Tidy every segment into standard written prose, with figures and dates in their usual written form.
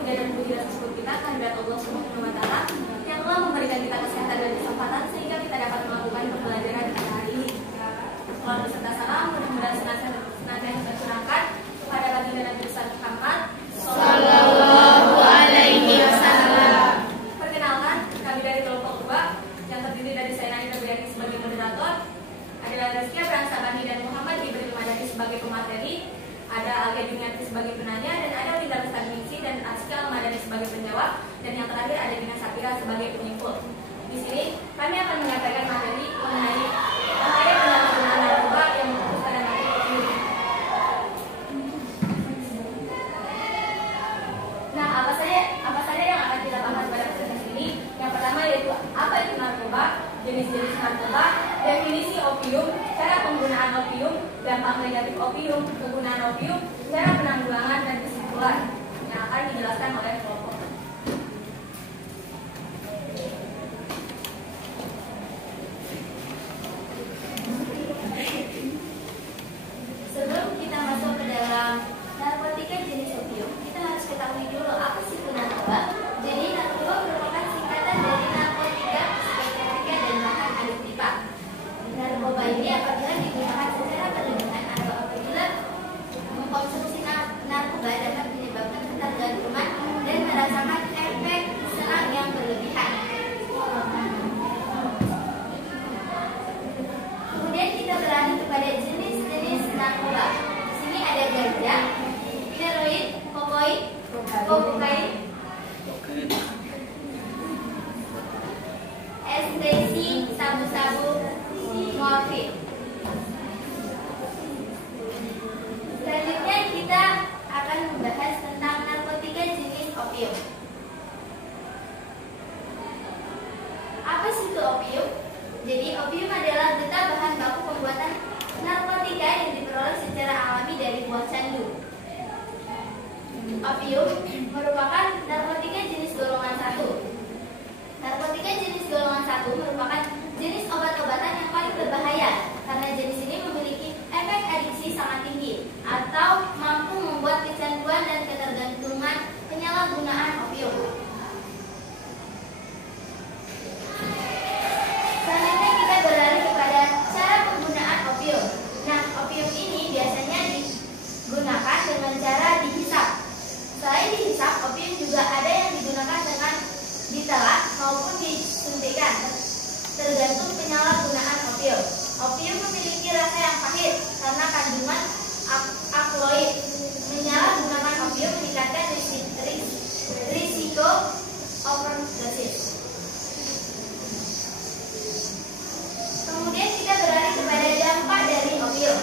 puja dan puji rasa syukur kita kehadirat Allah Subhanahu wa Ta'ala yang telah memberikan kita kesehatan dan kesempatan sehingga kita dapat melakukan pembelajaran pada hari ini. Salam beserta salam mudah-mudahan senantiasa tercurahkan kepada baginda Nabi besar Muhammad Sallallahu Alaihi Wasallam. Perkenalkan, kami dari kelompok 2 yang terdiri dari saya Nani Febriani sebagai moderator, ada Rizky Pransabani dan Muhammad Ibrahim Madani sebagai pemateri, ada Alga Diniati sebagai penanya, dan ada Winda Lestari dan Aska Almadani sebagai penjawab, dan yang terakhir ada Dina Sapira sebagai penyimpul. Di sini kami akan menyampaikan materi mengenai bahaya penyalahgunaan narkoba yang menghapus pada narkoba. Nah, apa saja yang akan kita bahas pada sesi ini? Yang pertama yaitu apa itu narkoba, jenis-jenis narkoba, definisi opium, cara penggunaan opium, dampak negatif opium, penggunaan opium, cara penanggulangan dan kesimpulan yang akan dijelaskan oleh kelompok. Sebelum kita masuk ke dalam narkotika jenis opium, kita harus ketahui dulu apa sih itu narkoba. Jadi narkoba merupakan singkatan dari narkotika, psikotronika, dan bahan adiktiva. Narkoba ini apabila digunakan secara berlebihan atau apabila mengkonsumsi narkoba dapat menyebabkan ketergantungan dan merasakan efek senang yang berlebihan. Kemudian kita beralih kepada jenis-jenis narkoba. Di sini ada ganja, heroin, kokain, ekstasi, sabu-sabu, morfin. Selanjutnya kita akan membahas tentang narkotika jenis opium. Apa sih itu opium? Jadi opium adalah getah bahan baku pembuatan narkotika yang diperoleh secara alami dari buah candu. Opium merupakan narkotika jenis golongan 1. Narkotika jenis golongan 1 merupakan jenis obat-obatan yang paling berbahaya karena jenis ini memiliki efek adiksi sangat tinggi atau mampu membuat kecanduan dan ketergantungan penyalahgunaan opium. Selanjutnya kita beralih kepada cara penggunaan opium. Nah, opium ini biasanya digunakan dengan cara dihisap. Selain dihisap, opium juga ada yang digunakan dengan ditelan maupun disuntikkan, tergantung penyalahgunaan opium. Opium memiliki rasa yang pahit karena kandungan akloid. Menyalahgunakan opium meningkatkan risiko overdosis. Kemudian kita beralih kepada dampak dari opium.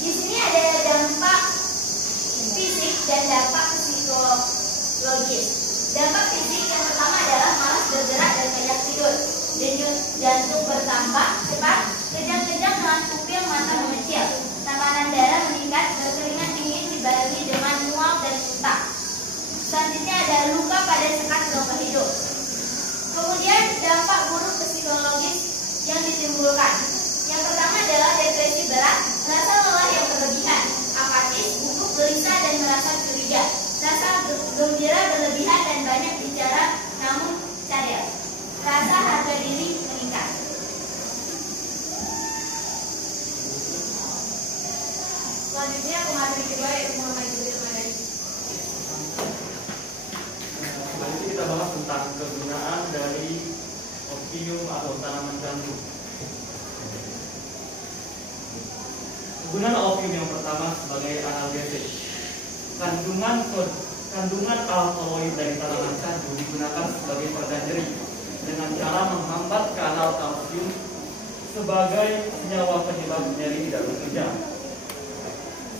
Di sini ada dampak fisik dan dampak psikologis. Dampak fisik yang pertama adalah malas bergerak dan banyak tidur, denyut jantung bertambah cepat, kejang-kejang dengan pupil mata mengecil, tekanan darah meningkat, berkeringat dingin dibarengi dengan mual dan muntah. Selanjutnya ada luka pada sekat rongga hidup. Kemudian dampak buruk psikologis yang ditimbulkan. Yang pertama adalah depresi berat, rasa lelah yang berlebihan, apatis, gugup, gelisah dan merasa curiga, rasa gembira berlebihan dan banyak bicara namun cadel, rasa harga diri meningkat. Selanjutnya pemateri kedua yaitu Muhammad Ibrahim Madani. Selanjutnya kita bahas tentang kegunaan dari opium atau tanaman candu. Kegunaan opium yang pertama sebagai analgesik. Kandungan alkaloid dari tanaman candu digunakan sebagai pereda nyeri dengan cara menghambat kanal kalsium sebagai senyawa penyebab nyeri di dalam ginjal.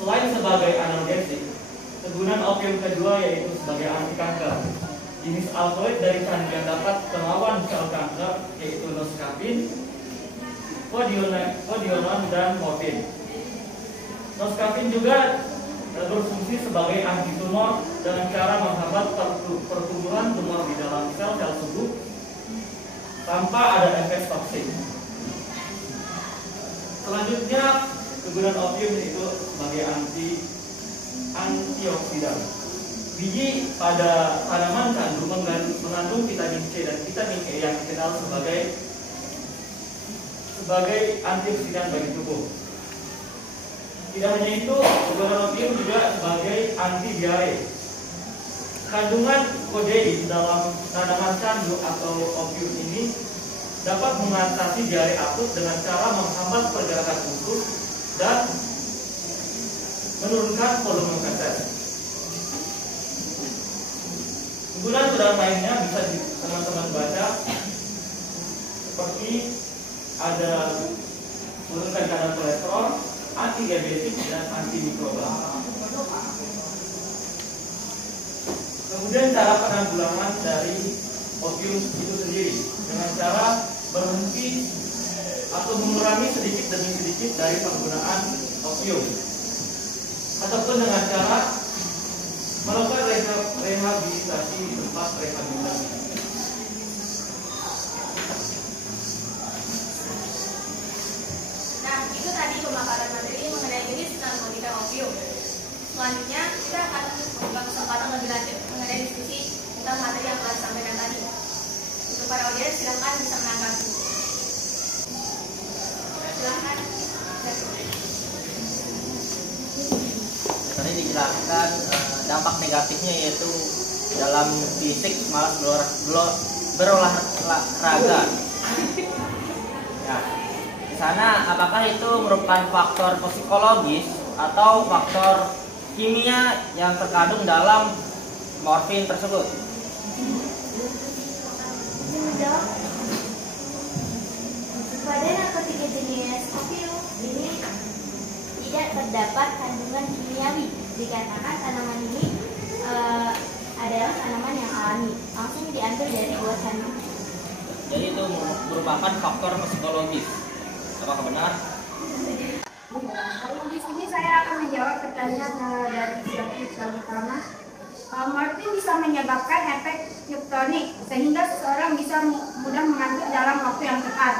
Selain sebagai analgesik, kegunaan opium kedua yaitu sebagai anti kanker. Jenis alkaloid dari candu yang dapat melawan sel kanker yaitu noskapin, kodionon, dan morfin. Noskapin juga berfungsi sebagai anti tumor dengan cara menghambat pertumbuhan tumor di dalam sel-sel tubuh tanpa ada efek toksik. Selanjutnya, kegunaan opium itu sebagai anti antioksidan. Biji pada tanaman kandung mengandung vitamin C dan vitamin E yang dikenal sebagai antioksidan bagi tubuh. Tidak hanya itu, gubaran opium juga sebagai anti diare. Kandungan kodein dalam tanaman candu atau opium ini dapat mengatasi diare akut dengan cara menghambat pergerakan usus dan menurunkan volume feses. Kegunaan lainnya bisa teman-teman baca seperti ada menurunkan kadar kolesterol, anti diabetik dan anti mikroba. Kemudian cara penanggulangan dari opium itu sendiri dengan cara berhenti atau mengurangi sedikit demi sedikit dari penggunaan opium, ataupun dengan cara melakukan rehabilitasi di tempat rehabilitasi. Nah, itu tadi pemaparan materi mengenai jenis narkotika opium. Selanjutnya kita akan membuka kesempatan lebih lanjut mengenai diskusi tentang materi yang telah disampaikan tadi. Untuk para audiens, silakan bisa menanggapi. Silakan. Tadi dijelaskan dampak negatifnya yaitu dalam fisik malas berolahraga. Nah, di sana apakah itu merupakan faktor psikologis atau faktor kimia yang terkandung dalam morfin tersebut? Pada narkotika jenis opium ini tidak terdapat kandungan kimiawi, dikarenakan tanaman ini adalah tanaman yang alami, langsung diambil dari buah tanaman. Jadi itu merupakan faktor psikologis. Apakah benar? Di sini saya akan menjawab pertanyaan dari David yang pertama. Morfin bisa menyebabkan efek hipnotik sehingga seseorang bisa mudah mengantuk dalam waktu yang cepat.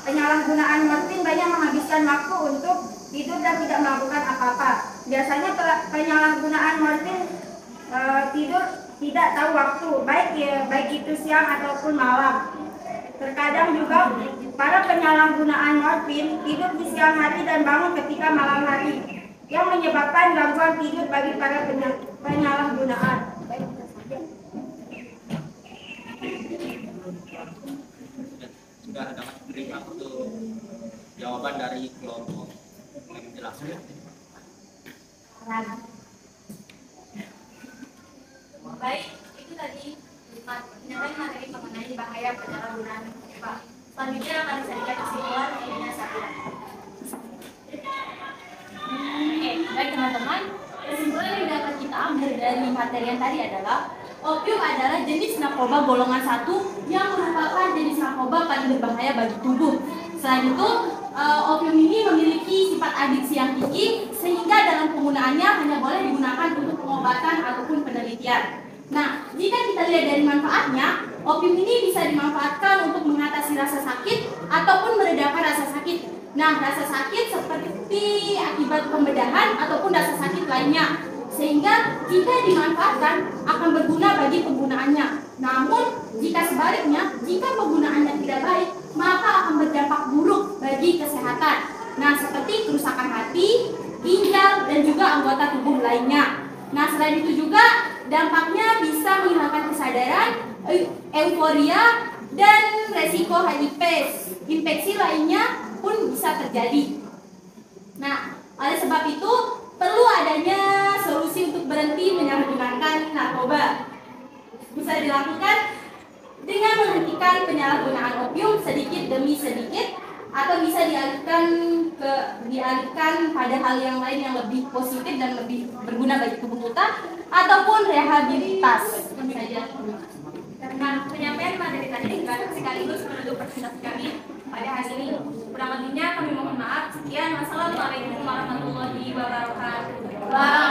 Penyalahgunaan morfin banyak menghabiskan waktu untuk tidur dan tidak melakukan apa-apa. Biasanya penyalahgunaan morfin tidur tidak tahu waktu, baik itu siang ataupun malam. Terkadang juga para penyalahgunaan morfin tidur di siang hari dan bangun ketika malam hari, yang menyebabkan gangguan tidur bagi para penyalahgunaan. Sudah dapat diterima untuk jawaban dari kelompok yang menjelaskan. Baik, itu tadi penyampaian materi mengenai bahaya penyalahgunaan narkoba. Selanjutnya akan disajikan kesimpulan ilmiah Sakura. Baik teman-teman, kesimpulan yang dapat kita ambil dari materi yang tadi adalah opium adalah jenis narkoba golongan 1 yang merupakan jenis narkoba paling berbahaya bagi tubuh. Selain itu, opium ini memiliki sifat adiksi yang tinggi sehingga dalam penggunaannya hanya boleh digunakan untuk pengobatan ataupun penelitian. Nah, jika kita lihat dari manfaatnya, opium ini bisa dimanfaatkan untuk mengatasi rasa sakit ataupun meredakan rasa sakit. Nah, rasa sakit seperti akibat pembedahan ataupun rasa sakit lainnya, sehingga jika dimanfaatkan akan berguna bagi penggunaannya. Namun, jika sebaliknya, jika penggunaannya tidak baik, maka akan berdampak buruk bagi kesehatan. Nah, seperti kerusakan hati, ginjal, dan juga anggota tubuh lainnya. Nah, selain itu juga dampaknya bisa menghilangkan kesadaran, euforia, dan resiko HIV. Infeksi lainnya pun bisa terjadi. Nah, oleh sebab itu perlu adanya solusi untuk berhenti menyalahgunakan narkoba. Bisa dilakukan dengan menghentikan penyalahgunaan opium sedikit demi sedikit, atau bisa dialihkan pada hal yang lain yang lebih positif dan lebih berguna bagi tubuh kita, ataupun rehabilitas. Nah, penyampaian materi tadi juga sekaligus menutup presentasi kami pada hari ini. Kurang lebihnya kami mohon maaf. Sekian, wassalamualaikum warahmatullahi wabarakatuh.